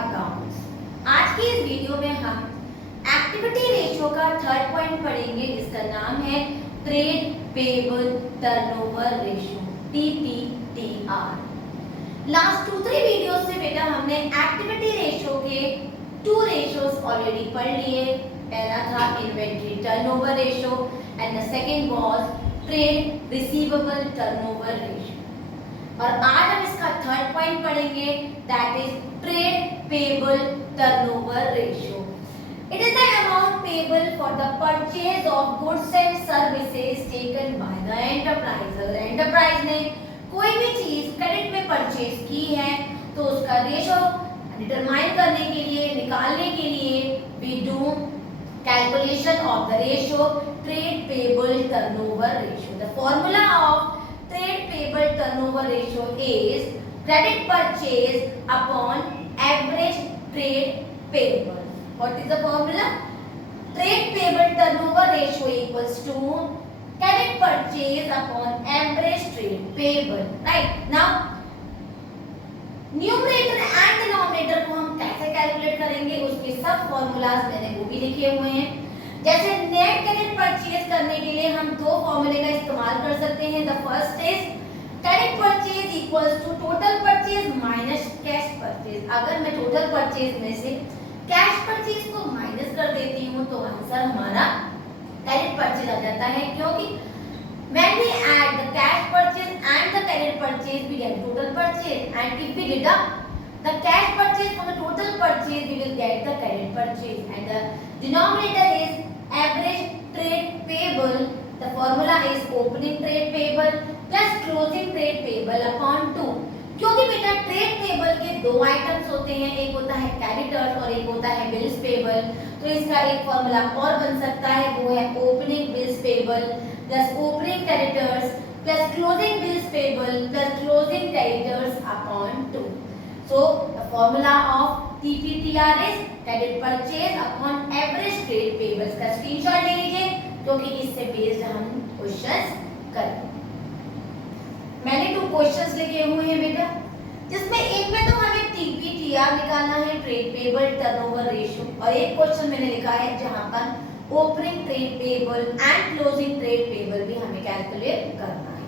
Accounts. आज की इस वीडियो में हम एक्टिविटी रेशियो का थर्ड पॉइंट पढ़ेंगे जिसका नाम है trade payable turnover ratio TPTR। Last 2-3 video से बेटा हमने एक्टिविटी रेशियो के 2 रेशियोज ऑलरेडी पढ़ लिए। पहला था inventory turnover ratio and the second was trade receivable turnover ratio. और आज हम इसका थर्ड पॉइंट पढ़ेंगे that is trade payable turnover ratio. It is the amount payable for the purchase of goods and services taken by the enterprise. अगर enterprise ने कोई भी चीज क्रेडिट में परचेज की है तो उसका रेशियो डिटरमाइन करने के लिए, निकालने के लिए we do calculation of the ratio trade payable turnover ratio. The formula of trade payable turnover ratio is credit purchase upon average trade payable. What is the formula? Trade payable turnover ratio equals to credit purchase upon average trade payable. Right? Now numerator and denominator को हम कैसे calculate करेंगे उसके सब formulas मैंने वो भी लिखे हुए हैं। जैसे नेट क्रेडिट परचेज करने के लिए हम दो फॉर्मूले का इस्तेमाल कर सकते हैं। The first is credit purchase equals to total purchase minus cash purchase. अगर मैं टोटल परचेज में से कैश परचेज को माइनस कर देती हूं तो आंसर हमारा क्रेडिट परचेज आ जाता है, क्योंकि when we add the cash purchase and the credit purchase we get total purchase, and if we deduct the cash purchase from the total purchase we will get the credit purchase, and the denominator is average trade payable. The formula is opening trade payable plus closing trade payable upon 2। क्योंकि बेटा trade payable के दो items होते हैं, एक होता है creditors और एक होता है बिल्स पेबल, तो इसका एक फॉर्मूला और बन सकता है, वो है opening bills payable plus opening creditors plus closing bills payable plus closing creditors upon 2। So the formula of TPTR is credit purchase upon average trade payables का स्क्रीनशॉट ले लीजिए क्योंकि इससे बेस्ड हम क्वेश्चंस करेंगे। मैंने 2 क्वेश्चंस लिखे हुए हैं बेटा, जिसमें एक में तो हमें TPTR निकालना है ट्रेड पेबल टर्नओवर रेशियो, और एक क्वेश्चन मैंने लिखा है जहां पर opening trade payable and closing trade payable भी हमें कैलकुलेट करना है।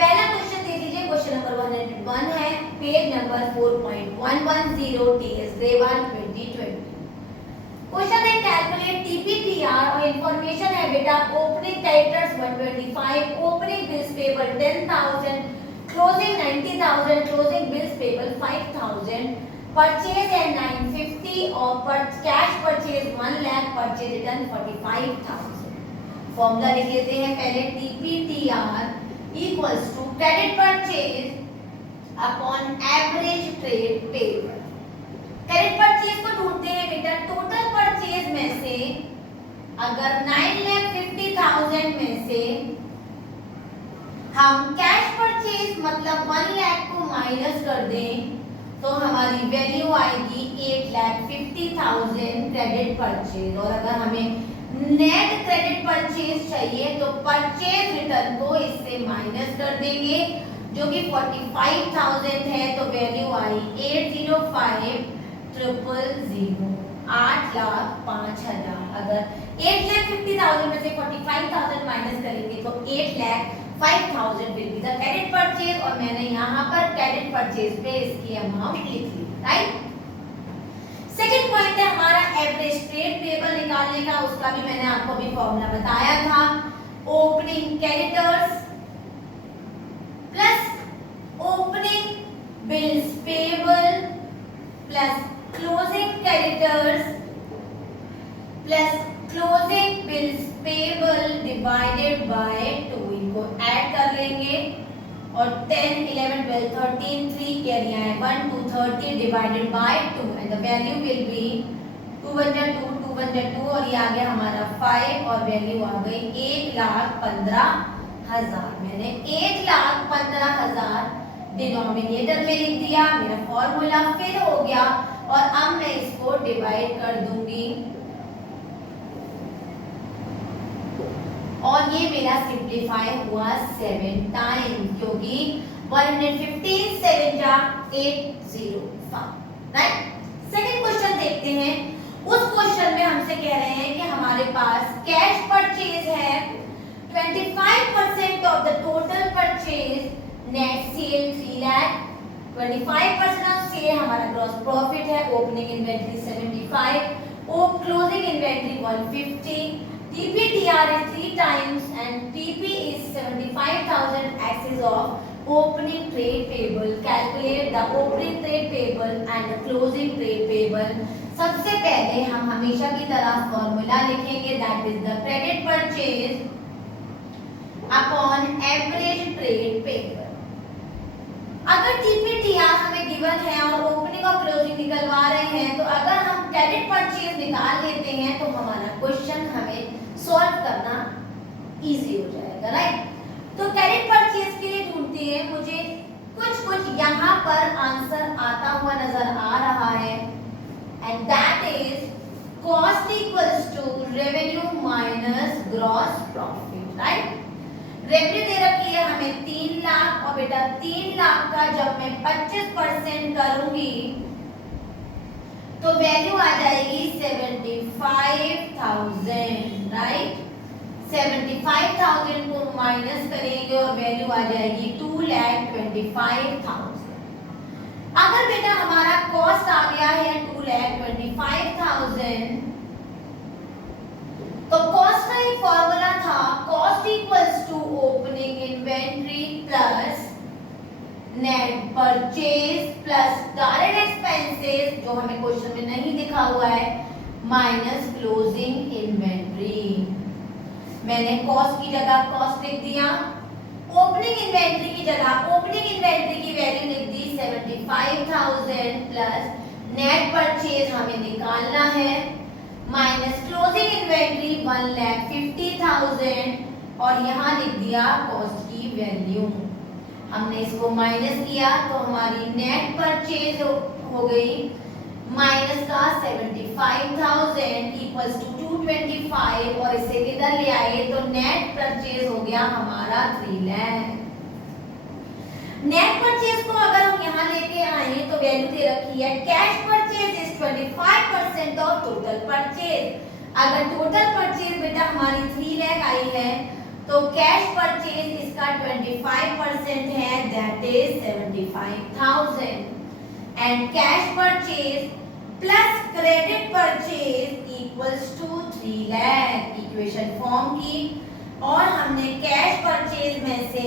पहला क्वेश्चन दे दीजिए, क्वेश्चन नंबर 101 है, page number 4.110 TS grade 1 2020। Question है कैलकुलेट TPTR और इंफॉर्मेशन है बेटा opening creditors 125, opening bills payable 10,000, closing 90,000, closing bills payable 5,000, purchase है 950 और cash purchase 1 lakh, purchase return 45,000। Formula लिख लेते हैं पहले, TPTR equals to credit purchase upon average trade payable. Credit purchase को ढूंढते हैं बेटा टोटल परचेज में से, अगर 9,50,000 में से हम कैश परचेज मतलब 1 लाख को माइनस कर दें तो हमारी वैल्यू आएगी 8,50,000 क्रेडिट परचेज। और अगर हमें नेट क्रेडिट परचेज चाहिए तो परचेज रिटर्न को इससे माइनस कर देंगे जो कि 45,000 है, तो वैल्यू आई 805,000 8,05,000। अगर 8,50,000 में से 45,000 माइनस करेंगे तो 8,05,000 will be the credit purchase, और मैंने यहाँ पर क्रेडिट परचेज पे इसकी अमाउंट लिख ली। राइट, सेकंड पॉइंट है हमारा एवरेज ट्रेड पेबल निकालने का, उसका भी मैंने आपको भी फॉर्मूला बताया था, opening creditors plus opening bills payable plus closing creditors plus closing bills payable divided by 2। इनको ऐड कर लेंगे और 10, 11, 12, 13, 3 कैरी आए 1, 2, 30 divided by 2 and the value will be 2 1 2 2 1 2 और ये आ गया हमारा 5 और वैल्यू आ गई 1,15,000। मैंने 1,15,000 डिनोमिनेटर में लिख दिया, मेरा फॉर्मूला फिल हो गया और अब मैं इसको डिवाइड कर दूंगी और ये मेरा सिंप्लीफाई हुआ 7 टाइम, क्योंकि 115 7 जा 805, राइट। सेकंड क्वेश्चन देखते हैं। उस क्वेश्चन में हमसे कह रहे हैं कि हमारे पास कैश परचेज है 25% of the total purchase, net sale 3 lakh, 25% of sale हमारा ग्रॉस प्रॉफिट है, opening inventory 75, closing inventory 150, TPTR is 3 times and TP is 75,000 excess of opening trade payable. Calculate the opening trade payable and the closing trade payable. सबसे पहले हम हमेशा की तरह formula लिखेंगे, that is the credit purchase upon average trade payable. अगर TPTR हमें given है और ओपनिंग और क्लोजिंग निकलवा रहे हैं, तो अगर हम क्रेडिट परचेज निकाल लेते हैं तो हमारा क्वेश्चन हमें सॉल्व करना इजी हो जाएगा, राइट। तो क्रेडिट परचेज के लिए ढूंढते हैं, मुझे कुछ यहाँ पर आंसर आता हुआ नजर आ रहा है, and that is cost equals to revenue minus gross profit, right. Revenue दे रखी है हमें 3 लाख, और बेटा 3 लाख का जब मैं 25% करूंगी तो वैल्यू आ जाएगी 75,000, राइट। 75,000 को माइनस करेंगे और वैल्यू आ जाएगी 2,25,000। अगर बेटा हमारा कॉस्ट आ गया है 2,25,000, तो कॉस्ट का एक फॉर्मूला था, cost equals to opening inventory plus net purchase plus direct expenses, जो हमें क्वेश्चन में नहीं दिखा हुआ है, माइनस क्लोजिंग इन्वेंटरी। मैंने कॉस्ट की जगह कॉस्ट लिख दिया, ओपनिंग इन्वेंटरी की जगह ओपनिंग इन्वेंटरी की वैल्यू लिख दी 75,000 प्लस नेट परचेज हमें निकालना है, माइनस क्लोजिंग इन्वेंटरी 1,50,000, और यहाँ लिख दिया कॉस्ट की वैल्यू। हमने इसको माइनस किया तो हमारी नेट परचेज हो गई माइनस का 75,000 इक्वल्स टू 225, और इसे इधर ले आए तो नेट परचेज हो गया हमारा 3 लाख। नेट परचेज को अगर हम यहाँ लेके आए तो वैल्यू दे रखी है cash purchase is 25% of total purchase. अगर टोटल परचेज बेटा हमारी 3 लाख आई है तो कैश परचेज इसका 25% है, that is 75,000, and cash purchase plus credit purchase equals to 3 lakh. Equation form की और हमने कैश परचेज में से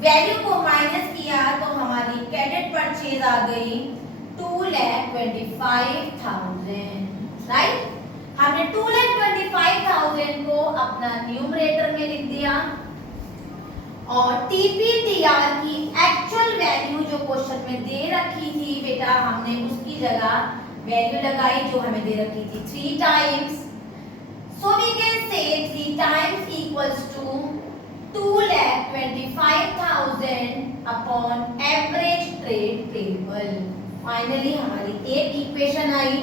वैल्यू को माइनस किया तो हमारी क्रेडिट परचेज आ गई 2,25,000, राइट। हमने 2,25,000 को अपना न्यूमरेटर में लिख दिया, और TPTR की एक्चुअल वैल्यू जो क्वेश्चन में दे रखी थी बेटा, हमने उसकी जगह वैल्यू लगाई जो हमें दे रखी थी 3 times, so we can say 3 times equals to 2,25,000 upon average trade payable. Finally हमारी एक इक्वेशन आई,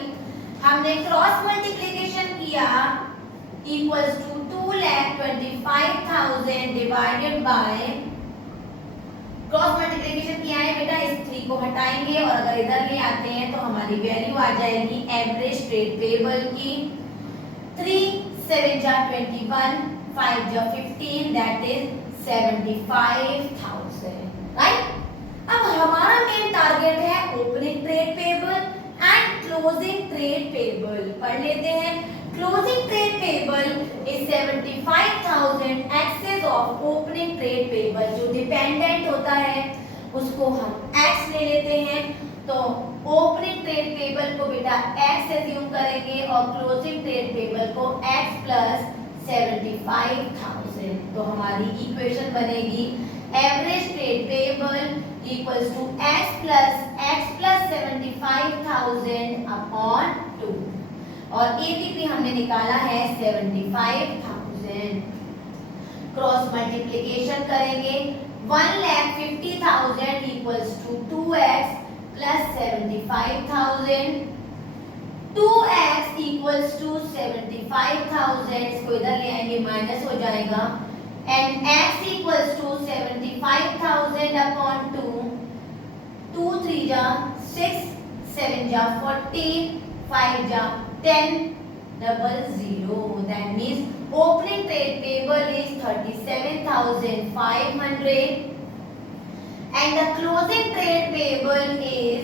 हमने क्रॉस मल्टीप्लिकेशन किया equals to 2,25,000 divided by, cross multiplication किया है बेटा, इस 3 को हटाएंगे और अगर इधर ले आते हैं तो हमारी वैल्यू आ जाएगी एवरेज ट्रेड पेबल की 3 7 जा 21 5 जा 15, दैट इज 75,000, राइट। अब हमारा मेन टारगेट है opening trade payable and closing trade payable. पढ़ लेते हैं। Closing trade payable is 75,000 excess of opening trade payable. जो डिपेंडेंट होता है उसको हम एक्स ले लेते हैं, तो ओपनिंग ट्रेड पेबल को बेटा एक्स एज्यूम करेंगे और क्लोजिंग ट्रेड पेबल को एक्स प्लस 75,000। तो हमारी इक्वेशन बनेगी average trade payable equals to x plus 75,000 upon 2, और ATP हमने निकाला है 75,000। क्रॉस मल्टीप्लिकेशन करेंगे 1,50,000 इक्वल्स टू 2x प्लस 75,000, 2x इक्वल्स टू 75,000, इसको इधर ले आएंगे माइनस हो जाएगा, and x equals to 75,000 upon 2, 2 3 जा 6 7 जा 14, 5 जा 10, double zero. That means opening trade payable is 37,500 and the closing trade payable is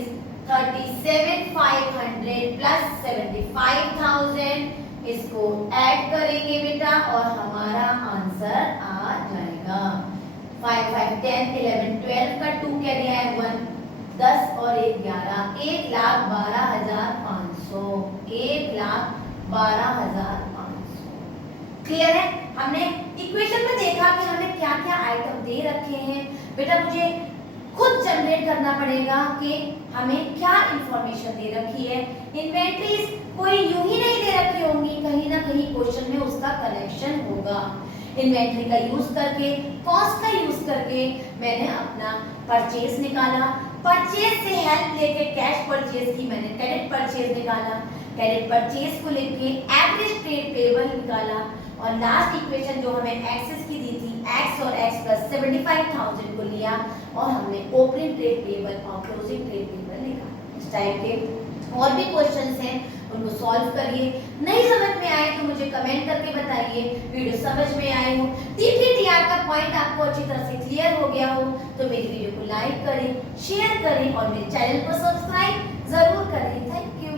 37,500 plus 75,000. इसको ऐड करेंगे बेटा और हमारा आंसर आ जाएगा 5 5 10 11 12 का 2 क्या दिया है 1 10 और 1 11 1,12,500 1,12,500। क्लियर है? हमने इक्वेशन में देखा कि हमें क्या क्या आइटम दे रखे हैं। बेटा मुझे खुद जनरेट करना पड़ेगा कि हमें क्या इंफॉर्मेशन दे रखी है। इन्वेंटरीज कोई यूं ही नहीं दे रखी होंगी, कहीं ना कहीं क्वेश्चन में उसका कनेक्शन होगा। इन्वेंटरी का यूज करके, कॉस्ट का यूज करके मैंने अपना परचेज निकाला। परचेज से हेल्प लेके कैश परचेज की मैंने क्रेडिट परचेज निकाला। क्रेडिट परचेज को लेके एवरेज ट्रेड पेबल निकाला और लास्ट इक्वेशन जो हमें एक्सेस की दी थी x और x प्लस 75,000 को लिया और हमने ओपनिंग ट्रेड पेबल और क्लोजिंग ट्रेड पेबल निकाला। इस टाइप के और भी क्वेश्चंस हैं, उनको सॉल्व करिए। नहीं समझ में आए तो मुझे कमेंट करके बताइए। वीडियो समझ में आए हो, TPTR का पॉइंट आपको अच्छी तरह से क्लियर हो गया हो तो मेरी वीडियो को लाइक करें, शेयर करें और मेरे चैनल को सब्सक्राइब जरूर करें। Thank you.